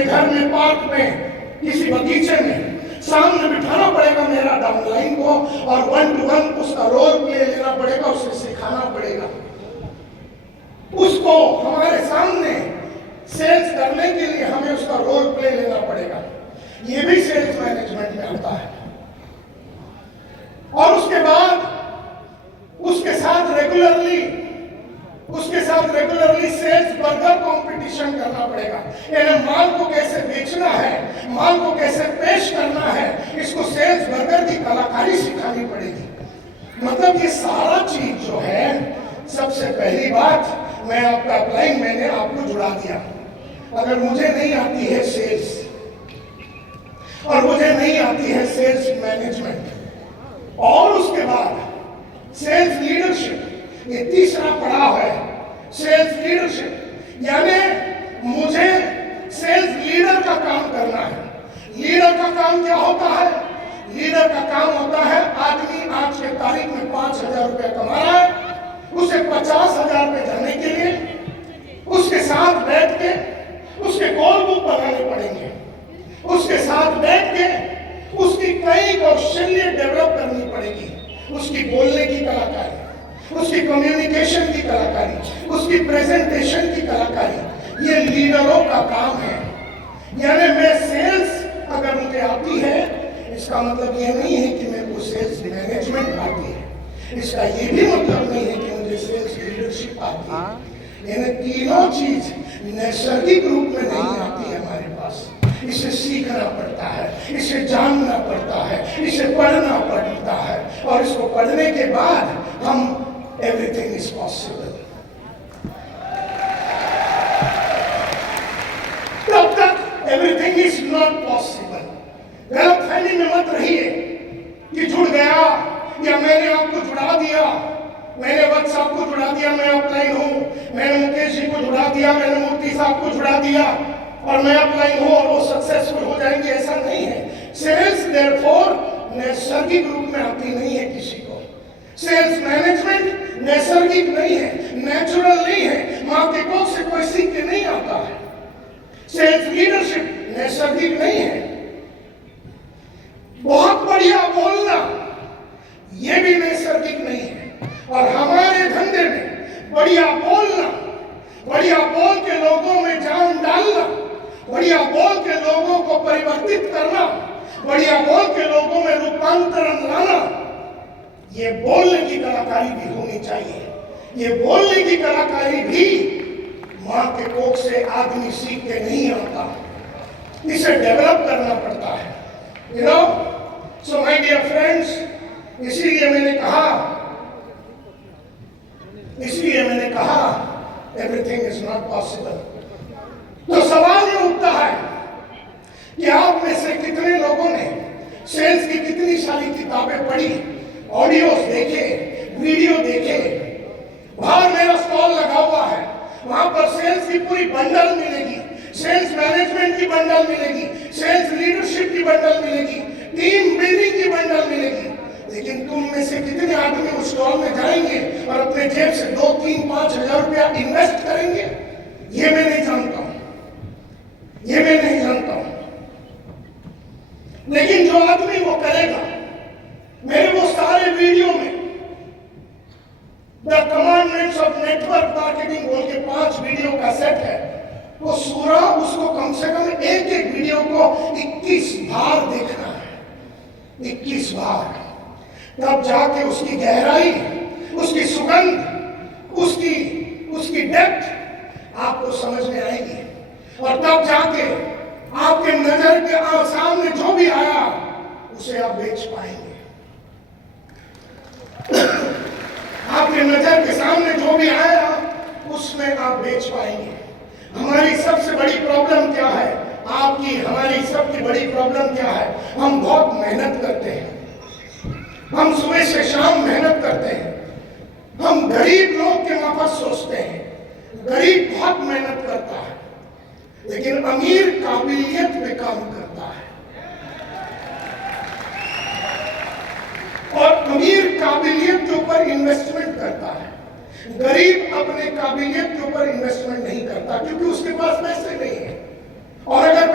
अपने घर में, पार्क में, किसी बगीचे में सामने बिठाना पड़ेगा मेरा डाउनलाइन को, और 1 to 1 उसका रोल प्ले लेना पड़ेगा, उसे सिखाना पड़ेगा। उसको हमारे सामने सेल्स करने के लिए हमें उसका रोल प्ले लेना पड़ेगा। ये भी सेल्स मैनेजमेंट में आता है। और उसके बाद उसके साथ रेगुलरली सेल्स बर्गर कंपटीशन करना पड़ेगा। यानी माल को कैसे बेचना है, माल को कैसे पेश करना है, इसको सेल्स बर्गर की कलाकारी सिखानी पड़ेगी। मतलब ये सारा चीज जो है, सबसे पहली बात, मैं आपका अपलाइन मैंने आपको जुड़ा दिया। अगर मुझे नहीं आती है सेल्स और मुझे नहीं आती है सेल्स मैनेजमेंट, और उसके बाद सेल्स लीडरशिप, ये तीसरा पड़ाव है सेल्स लीडरशिप। यानी मुझे सेल्स लीडर का काम करना है। लीडर का काम क्या होता है? लीडर का काम होता है, आदमी आज के तारीख में 5,000 रुपया कमा रहा है, उसे 50,000 पे जाने के लिए उसके साथ बैठ के उसके गोल बुक बनाने पड़ेंगे, उसके साथ बैठ के उसकी कई कौशल्य डेवलप करनी पड़ेगी। उसकी बोलने की कलाकारी, उसकी कम्युनिकेशन की कलाकारी, उसकी प्रेजेंटेशन की कलाकारी, ये लीडरों का काम है। यानी मैं सेल्स अगर मुझे आती है, इसका मतलब ये नहीं है कि मेरे को सेल्स मैनेजमेंट आती है, इसका ये भी मतलब नहीं है कि मुझे सेल्स लीडरशिप आती है। यानी तीनों चीज नैसर्गिक रूप में नहीं आती है हमारे पास। इसे सीखना पड़ता है, इसे जानना पड़ता है, इसे पढ़ना पड़ता है, और इसको पढ़ने के बाद हम एवरीथिंग इज पॉसिबल। तब तक एवरीथिंग इज नॉट पॉसिबल। गलतफहमी में मत रहिए कि जुड़ गया या मैंने आपको जुड़ा दिया, मैंने वत्स आपको जुड़ा दिया, मैं अपलाइन हूं, मैंने मुकेश जी को जुड़ा दिया, मैंने मूर्ति साहब को जुड़ा दिया और मैं अपलाइन हूं और वो सक्सेसफुल हो जाएंगे, ऐसा नहीं है। सेल्स देयरफॉर नैसर्गिक रूप में आती नहीं है किसी को। सेल्स मैनेजमेंट नैसर्गिक नहीं है, नेचुरल नहीं है, मां के कोख से कोई सीख के नहीं आता है। सेल्स लीडरशिप नैसर्गिक नहीं है। बहुत बढ़िया बोलना, यह भी नैसर्गिक नहीं है। और हमारे धंधे में बढ़िया बोलना, बढ़िया बोल के लोगों में जान डालना, बढ़िया बोल के लोगों को परिवर्तित करना, बढ़िया बोल के लोगों में रूपांतरण लाना, ये बोलने की कलाकारी भी होनी चाहिए। ये बोलने की कलाकारी भी मां के कोख से आदमी सीख के नहीं आता, इसे डेवलप करना पड़ता है। You know, so my dear friends, इसीलिए मैंने कहा एवरीथिंग इज नॉट पॉसिबल। तो सवाल ये उठता है कि आप में से कितने लोगों ने सेल्स की कितनी सारी किताबें पढ़ी, ऑडियोज देखे, वीडियो देखे। बाहर मेरा स्टॉल लगा हुआ है, वहां पर सेल्स की पूरी बंडल मिलेगी, सेल्स मैनेजमेंट की बंडल मिलेगी, सेल्स लीडरशिप की बंडल मिलेगी, टीम बिल्डिंग की बंडल मिलेगी। लेकिन तुम में से कितने आदमी उस स्टॉल में जाएंगे और अपने जेब से 2, 3, 5,000 रुपया इन्वेस्ट करेंगे? ये मैं नहीं जानता हूं, ये मैं नहीं जानता हूं। लेकिन जो आदमी वो करेगा, मेरे वो सारे वीडियो में the commandments of network marketing बोल के 5 वीडियो का सेट है, वो सूरा उसको कम से कम एक वीडियो को 21 बार देखना है, 21 बार। तब जाके उसकी गहराई, उसकी सुगंध, उसकी डेप्थ आपको समझ में आएगी, और तब जाके आपके नजर के सामने जो भी आया उसे आप बेच पाएंगे। आपके नजर के सामने जो भी आया उसमें आप बेच पाएंगे। हमारी सबसे बड़ी प्रॉब्लम क्या है? आपकी, हमारी सबकी बड़ी प्रॉब्लम क्या है? हम बहुत मेहनत करते हैं, हम सुबह से शाम मेहनत करते हैं। हम गरीब लोग के माफक सोचते हैं। गरीब बहुत मेहनत करता है, लेकिन अमीर काबिलियत पे काम करता है, और अमीर काबिलियत के ऊपर इन्वेस्टमेंट करता है। गरीब अपने काबिलियत के ऊपर इन्वेस्टमेंट नहीं करता, क्योंकि उसके पास पैसे नहीं है। और अगर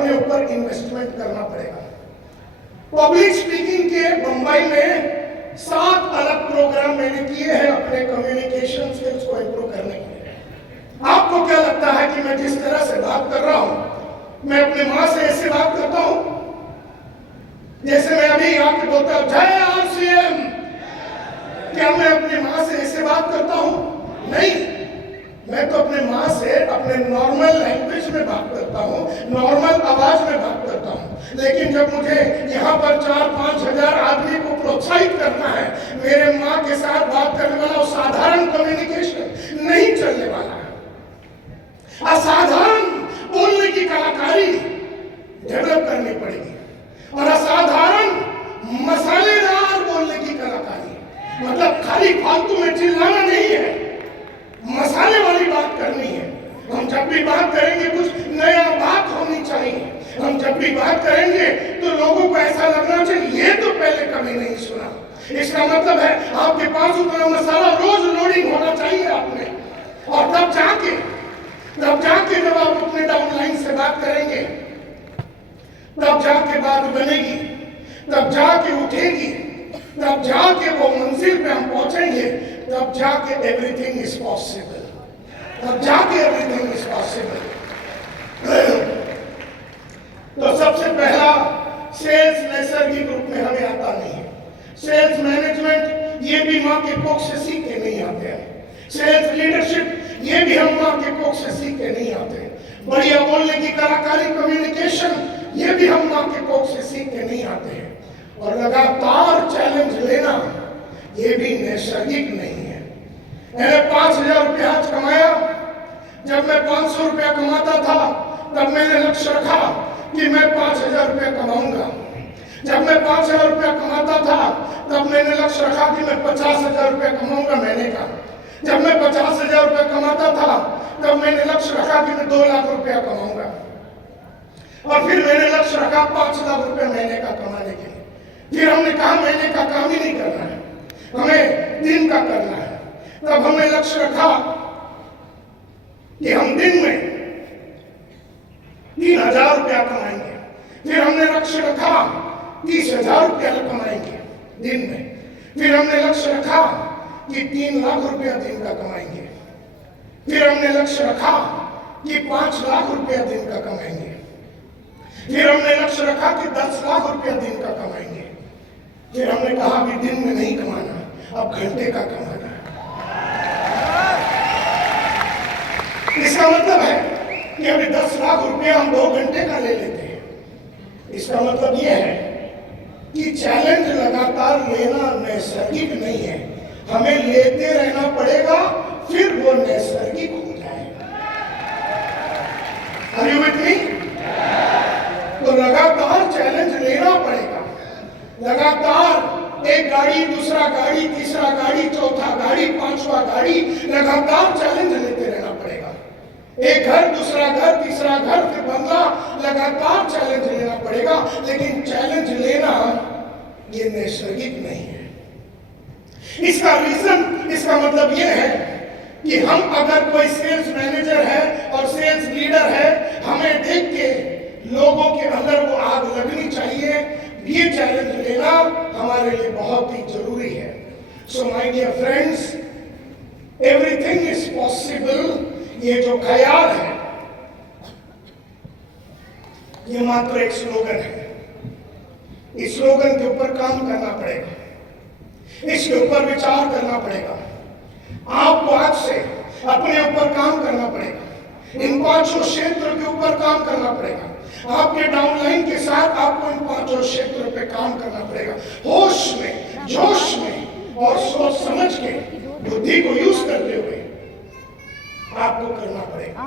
अपने ऊपर इन्वेस्टमेंट करना पड़ेगा। पब्लिक स्पीकिंग के बंबई में 7 अलग प्रोग्राम मैंने किए हैं अपने कम्युनिकेशन स्किल्स को इंप्रूव करने के लिए। आपको क्या लगता है कि मैं जिस तरह से बात कर रहा हूं, मैं अपनी मां से ऐसे बात करता हूं जैसे मैं अभी आके बोलता हूं जय आरसीएम? क्या मैं अपनी मां से ऐसे बात करता हूं? नहीं, मैं तो अपने मां से अपने नॉर्मल लैंग्वेज में बात करता हूं, नॉर्मल आवाज में बात करता हूं। लेकिन जब मुझे यहाँ पर 4-5 हजार आदमी को प्रोत्साहित करना है, मेरे माँ के साथ बात करने वाला वो साधारण कम्युनिकेशन नहीं चलने वाला है। असाधारण बोलने की कलाकारी डेवलप करनी पड़ेगी और असाधारण मसालेदार बोलने की कलाकारी, मतलब खाली फालतू में चिल्लाना नहीं है, मसाले वाली बात करनी है। हम जब भी बात करेंगे कुछ नया बात होनी चाहिए। हम जब भी बात करेंगे तो लोगों को ऐसा लगना चाहिए ये तो पहले कभी नहीं सुना। इसका मतलब है आपके पास उतना मसाला रोज लोडिंग होना चाहिए आपने, और तब जाके जब आप अपने डाउनलाइन से बात करेंगे, तब जाके बात बनेगी, तब जाके उठेगी, तब जाके वो मंजिल पे हम पहुंचेंगे, तब जाके एवरीथिंग इज पॉसिबल, तब जाके एवरीथिंग इज पॉसिबल। तो सबसे पहला, सेल्स नैसर्गिक रूप में हमें आता नहीं है। सेल्स मैनेजमेंट ये भी माँ के कोख से सीख के नहीं आते हैं। सेल्स लीडरशिप ये भी हम माँ के कोख से सीख के नहीं आते हैं। बढ़िया बोलने की कलाकारी, कम्युनिकेशन ये भी हम माँ के कोख से सीख के नहीं आते हैं। और लगातार चैलेंज लेना ये भी नैसर्गिक नहीं है। मैंने 5,000 रुपया आज कमाया। जब मैं 500 रुपया कमाता था तब मैंने लक्ष्य रखा कि मैं 5,000 रुपया कमाऊंगा। जब मैं 5,000 रुपया कमाता था तब मैंने लक्ष्य रखा कि मैं 50,000 रुपया कमाऊंगा महीने का। जब मैं 50,000 रुपया कमाता था तब मैंने लक्ष्य रखा कि मैं 2 लाख रुपया कमाऊंगा। और फिर मैंने लक्ष्य रखा 5 लाख रुपया महीने का कमाने के लिए। फिर हमने कहा महीने का काम ही नहीं करना है, हमें दिन का करना है। तब हमने लक्ष्य रखा कि हम दिन में 3,000 रुपया कमाएंगे। फिर हमने लक्ष्य रखा 30,000 रुपया कमाएंगे दिन में। फिर हमने लक्ष्य रखा कि 3 लाख रुपया दिन का कमाएंगे। फिर हमने लक्ष्य रखा कि 5 लाख रुपया दिन का कमाएंगे। फिर हमने लक्ष्य रखा कि 10 लाख रुपया दिन का कमाएंगे। फिर हमने कहा अभी दिन में नहीं कमाना, अब घंटे का कमाना है। इसका मतलब है कि अभी 10 लाख रुपया हम 2 घंटे का ले लेते हैं। इसका मतलब यह है कि चैलेंज लगातार लेना नैसर्गिक नहीं है, हमें लेते रहना पड़ेगा, फिर वो नैसर्गिक हो जाएगा। Are you with me? तो लगातार चैलेंज लेना पड़ेगा। लगातार एक गाड़ी, दूसरा गाड़ी, तीसरा गाड़ी, चौथा गाड़ी, 5वां गाड़ी, लगातार चैलेंज लेते रहना पड़ेगा। एक घर, दूसरा घर, तीसरा घर, फिर बंगला, लगातार चैलेंज लेना पड़ेगा। लेकिन चैलेंज लेना ये नैसर्गिक नहीं है। इसका रीजन, इसका मतलब ये है कि हम अगर कोई सेल्स मैनेजर है और सेल्स लीडर है, हमें देख के लोगों के अंदर वो आग लगनी चाहिए। ये चैलेंज लेना हमारे लिए बहुत ही जरूरी है। So my dear friends, everything is possible, ये जो ख्याल है ये मात्र एक स्लोगन है। इस स्लोगन के ऊपर काम करना पड़ेगा, इसके ऊपर विचार करना पड़ेगा। आपको आज से अपने ऊपर काम करना पड़ेगा, इन 5 क्षेत्र के ऊपर काम करना पड़ेगा। आपके डाउनलाइन के साथ आपको इन 5 क्षेत्रों पे काम करना पड़ेगा। होश में, जोश में और सोच समझ के, बुद्धि को यूज करते हुए आपको करना पड़ेगा।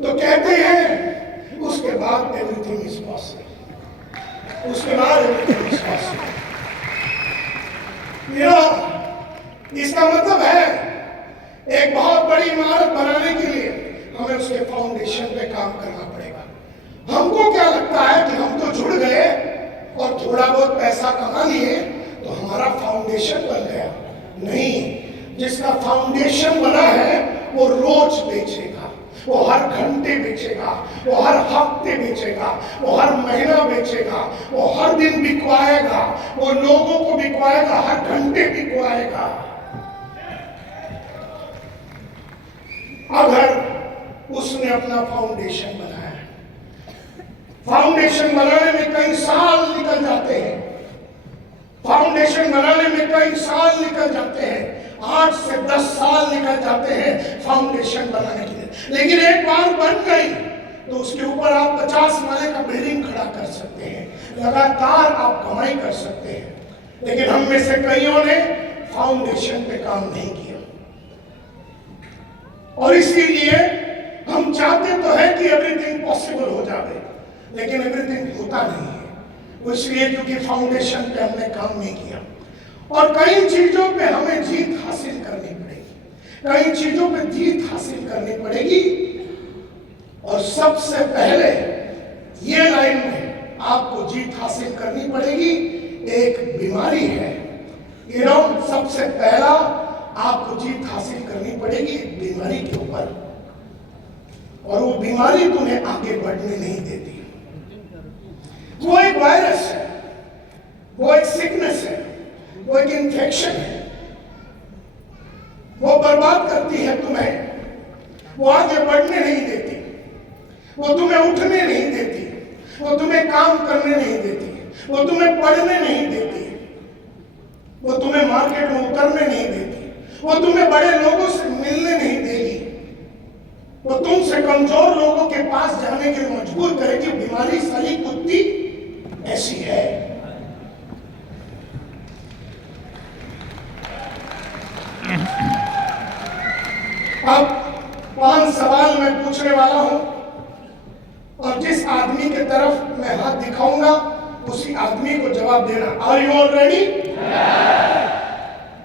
तो कहते हैं उसके बाद एवरीथिंग इज पॉसिबल, उसके बाद एवरीथिंग इज पॉसिबल। इसका मतलब है एक बहुत बड़ी इमारत बनाने के लिए हमें उसके फाउंडेशन पे काम करना पड़ेगा। हमको क्या लगता है कि हम तो जुड़ गए और थोड़ा बहुत पैसा कमा लिए तो हमारा फाउंडेशन बन गया। नहीं, जिसका फाउंडेशन बना है वो रोज बेचेगा, वो हर घंटे बेचेगा, वो हर हफ्ते बेचेगा, वो हर महीना बेचेगा, वो हर दिन बिकवाएगा, वो लोगों को बिकवाएगा, हर घंटे बिकवाएगा। अगर उसने अपना फाउंडेशन बनाया, फाउंडेशन बनाने में कई साल निकल जाते हैं, फाउंडेशन बनाने में कई साल निकल जाते हैं, 8 से 10 साल निकल जाते हैं फाउंडेशन बनाने के लिए। लेकिन एक बार बन गई तो उसके ऊपर आप 50 माले का बिल्डिंग खड़ा कर सकते हैं, लगातार आप कमाई कर सकते हैं। लेकिन हम में से कईयों ने फाउंडेशन पे काम नहीं किया, और इसीलिए हम चाहते तो है कि एवरीथिंग पॉसिबल हो जाए, लेकिन एवरीथिंग होता नहीं है। वो इसलिए क्योंकि फाउंडेशन पे हमने काम नहीं किया। और कई चीजों पे हमें जीत हासिल करनी पड़ेगी, कई चीजों पे जीत हासिल करनी पड़ेगी। और सबसे पहले ये लाइन में आपको जीत हासिल करनी पड़ेगी, एक बीमारी है। सबसे पहला आपको जीत हासिल करनी पड़ेगी एक बीमारी के ऊपर, और वो बीमारी तुम्हें आगे बढ़ने नहीं देती। वो एक वायरस है, वो एक सिकनेस है, वो एक इन्फेक्शन है, वो बर्बाद करती है तुम्हें, वो आगे बढ़ने नहीं देती, वो तुम्हें उठने नहीं देती, वो तुम्हें काम करने नहीं देती, वो तुम्हें पढ़ने नहीं देती, वो तुम्हें मार्केट में उतरने नहीं देती, वो तुम्हें बड़े लोगों से मिलने नहीं देगी, वो तुमसे कमजोर लोगों के पास जाने के लिए मजबूर करेगी। बीमारी साली कुत्ती ऐसी है। अब 5 सवाल मैं पूछने वाला हूं, और जिस आदमी के तरफ मैं हाथ दिखाऊंगा उसी आदमी को जवाब देना। Are you all ready?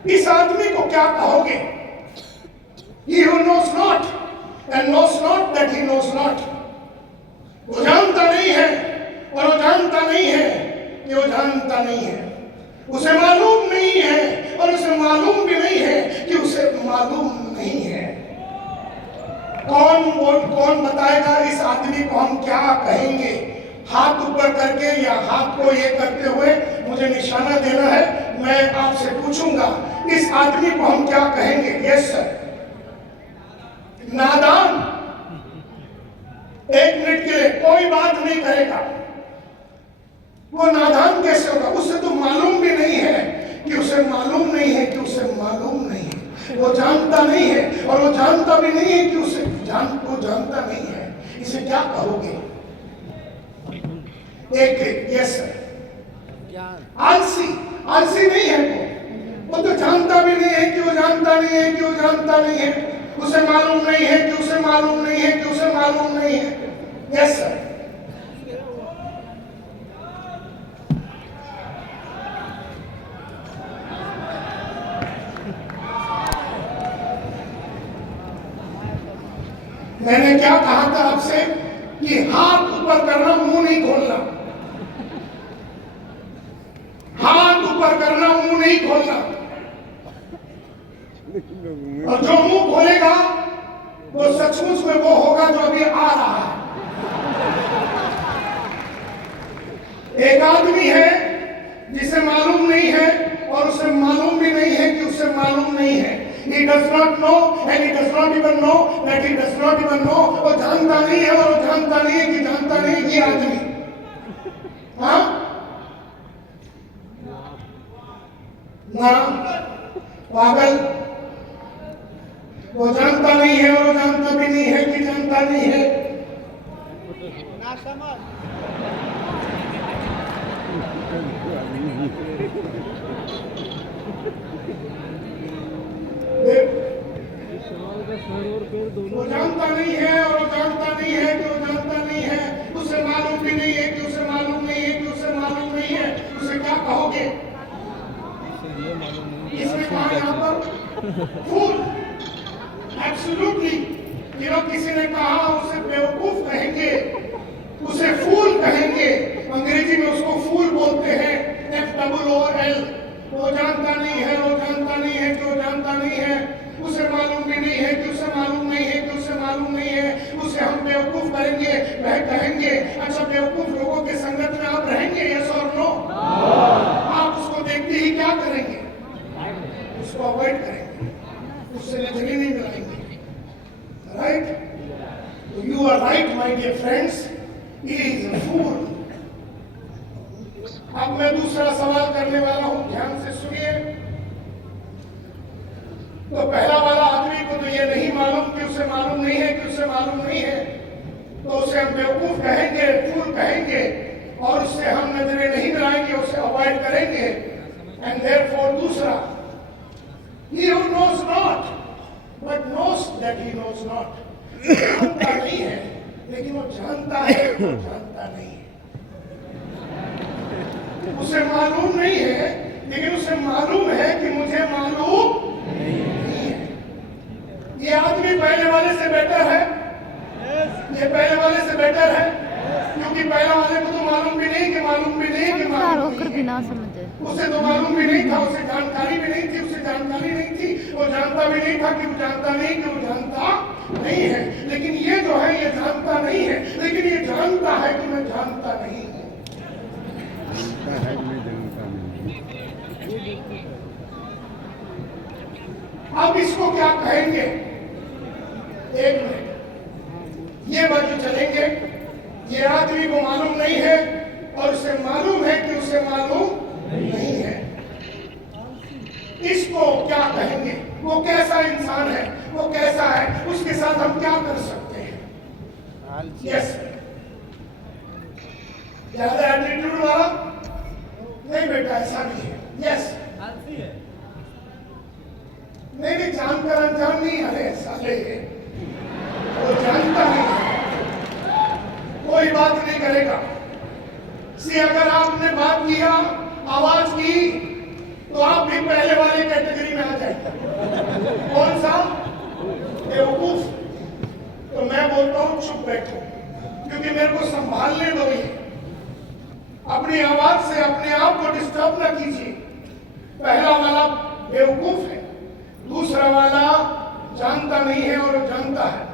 इस आदमी को क्या कहोगे? He who knows not and knows not that he knows not। वो जानता नहीं है और वो जानता नहीं है कि वो जानता नहीं है, उसे मालूम नहीं है और उसे मालूम भी नहीं है कि उसे मालूम नहीं है। कौन बताएगा इस आदमी को हम क्या कहेंगे? हाथ ऊपर करके या हाथ को ये करते हुए मुझे निशाना देना है, मैं आपसे पूछूंगा इस आदमी को हम क्या कहेंगे? Yes sir. नादान। 1 मिनट के लिए कोई बात नहीं करेगा। वो नादान कैसे होगा? उसे तो मालूम भी नहीं है कि उसे मालूम नहीं है कि उसे मालूम नहीं है। वो जानता नहीं है और वो जानता भी नहीं है कि उसे जानता नहीं है। इसे क्या कहोगे? एक यस सर। आलसी। आलसी नहीं है वो तो जानता भी नहीं है कि वो जानता नहीं है कि वो जानता नहीं है, उसे मालूम नहीं है कि उसे मालूम नहीं है कि उसे मालूम नहीं है। Yes sir. मैंने क्या कहा था आपसे कि हाथ ऊपर करना, मुंह नहीं खोलना। हाथ ऊपर करना, मुंह नहीं खोलना। और जो मुंह खोलेगा वो सचमुच में वो होगा जो अभी आ रहा है। एक आदमी है जिसे मालूम नहीं है और उसे मालूम भी नहीं है कि उसे मालूम नहीं है। He does not know and he does not even know that he does not even know। वो जानता नहीं है और वो जानता नहीं है कि जानता नहीं है। ये आदमी, हाँ ना पागल। वो जानता नहीं है और वो जानता भी नहीं है कि जानता नहीं है। ना समझ। वो जानता नहीं है और वो जानता नहीं है कि वो जानता नहीं है, उसे मालूम भी नहीं है कि उसे मालूम नहीं है कि उसे मालूम नहीं है। उसे क्या कहोगे? इसमें कहा यहाँ पर फूल। एब्सोल्युटली। किसी ने कहा उसे बेवकूफ कहेंगे, उसे फूल कहेंगे। अंग्रेजी में उसको फूल बोलते हैं, FOOL। वो जानता नहीं है, वो जानता नहीं है कि वो जानता नहीं है, उसे मालूम भी नहीं है कि उसे मालूम नहीं है कि उसे मालूम नहीं है, नजरें नहीं मिलाएंगे, राइट? तो you are right my dear friends, he is a fool. अब मैं दूसरा सवाल करने वाला हूं, ध्यान से सुनिए। तो पहला वाला आदमी को तो ये नहीं मालूम कि उसे मालूम नहीं है कि उसे मालूम नहीं है, तो उसे हम बेवकूफ कहेंगे, फूल कहेंगे, और उससे हम नजरें नहीं मिलाएंगे, उसे अवॉइड करेंगे। एंड देयरफॉर दूसरा, he who knows not but knows that he knows not, जानता नहीं है लेकिन वो जानता है वो जानता नहीं है। उसे मालूम नहीं है लेकिन उसे मालूम है कि मुझे मालूम नहीं है। ये आदमी पहले वाले से बेटर है, ये पहले वाले से बेटर है, क्योंकि पहले वाले को तो मालूम भी नहीं कि मालूम भी नहीं कि मालूम नहीं है। उसे तो मालूम भी नहीं था, उसे जानकारी भी नहीं थी, उसे जानकारी नहीं थी, वो जानता भी नहीं था कि वो जानता नहीं कि वो जानता नहीं है। लेकिन ये जो है ये जानता नहीं है, लेकिन ये जानता है कि मैं जानता नहीं हूँ। अब इसको क्या कहेंगे? एक मिनट, ये बाजू चलेंगे। ये आदमी को मालूम नहीं है और उसे मालूम है कि उसे मालूम नहीं है। इसको क्या कहेंगे? वो कैसा इंसान है, वो कैसा है, उसके साथ हम क्या कर सकते हैं? यस, ज्यादा एटीट्यूड वाला नहीं बेटा, ऐसा नहीं है। यस, नहीं, जानकर अनजान नहीं। अरे साले, वो जानता नहीं, कोई बात नहीं करेगा। सी अगर आपने बात किया, आवाज की, तो आप भी पहले वाली कैटेगरी में आ जाएंगे। कौन सा? बेवकूफ। तो मैं बोलता हूं चुप बैठो, क्योंकि मेरे को संभालने दो। ये अपनी आवाज से अपने आप को डिस्टर्ब ना कीजिए। पहला वाला बेवकूफ है, दूसरा वाला जानता नहीं है और जानता है।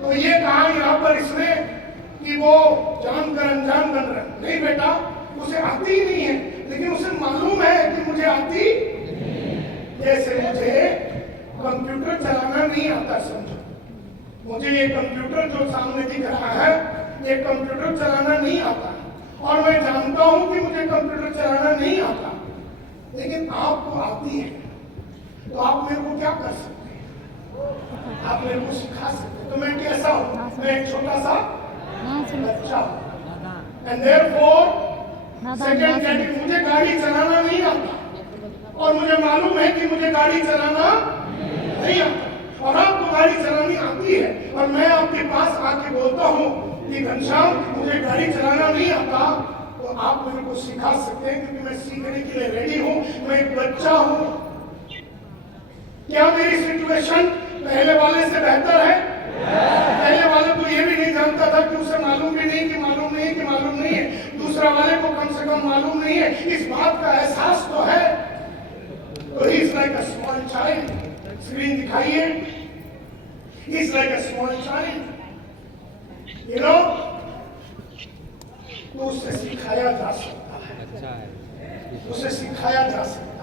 तो ये कहा यहाँ पर इसने कि वो जानकर अनजान बन रहा है। नहीं बेटा, उसे आती ही नहीं है, लेकिन उसे मालूम है कि मुझे आती। जैसे मुझे कंप्यूटर चलाना नहीं आता, समझो। मुझे ये कंप्यूटर जो सामने दिख रहा है, ये कंप्यूटर चलाना नहीं आता, और मैं जानता हूं कि मुझे कंप्यूटर चलाना नहीं आता, लेकिन आपको आती है। तो आप मेरे को क्या कर सकते हैं? आप मेरे को सिखा सकते हैं। तो मैं कैसा हूं? मैं एक छोटा सा बच्चा हूं। एंड देयरफॉर सेकंड कैटेगरी, मुझे गाड़ी चलाना नहीं आता, और मुझे मालूम है कि मुझे गाड़ी चलाना नहीं आता, और आपको गाड़ी चलानी आती है, और मैं आपके पास आके बोलता हूँ कि घनश्याम मुझे गाड़ी चलाना नहीं आता, तो आप मेरे को सिखा सकते हैं, क्योंकि मैं सीखने के लिए रेडी हूँ। मैं एक बच्चा हूँ। क्या मेरी सिचुएशन पहले वाले से बेहतर है? पहले वाले तो ये भी नहीं जानता था कि उसे मालूम भी नहीं कि मालूम नहीं कि मालूम नहीं है। दूसरा वाले को कम से कम मालूम नहीं है, इस बात का एहसास तो है। तो he is like a small child. Screen दिखाइए। He is like a small child, you know. तो उससे सिखाया जा सकता है, उसे सिखाया जा सकता है।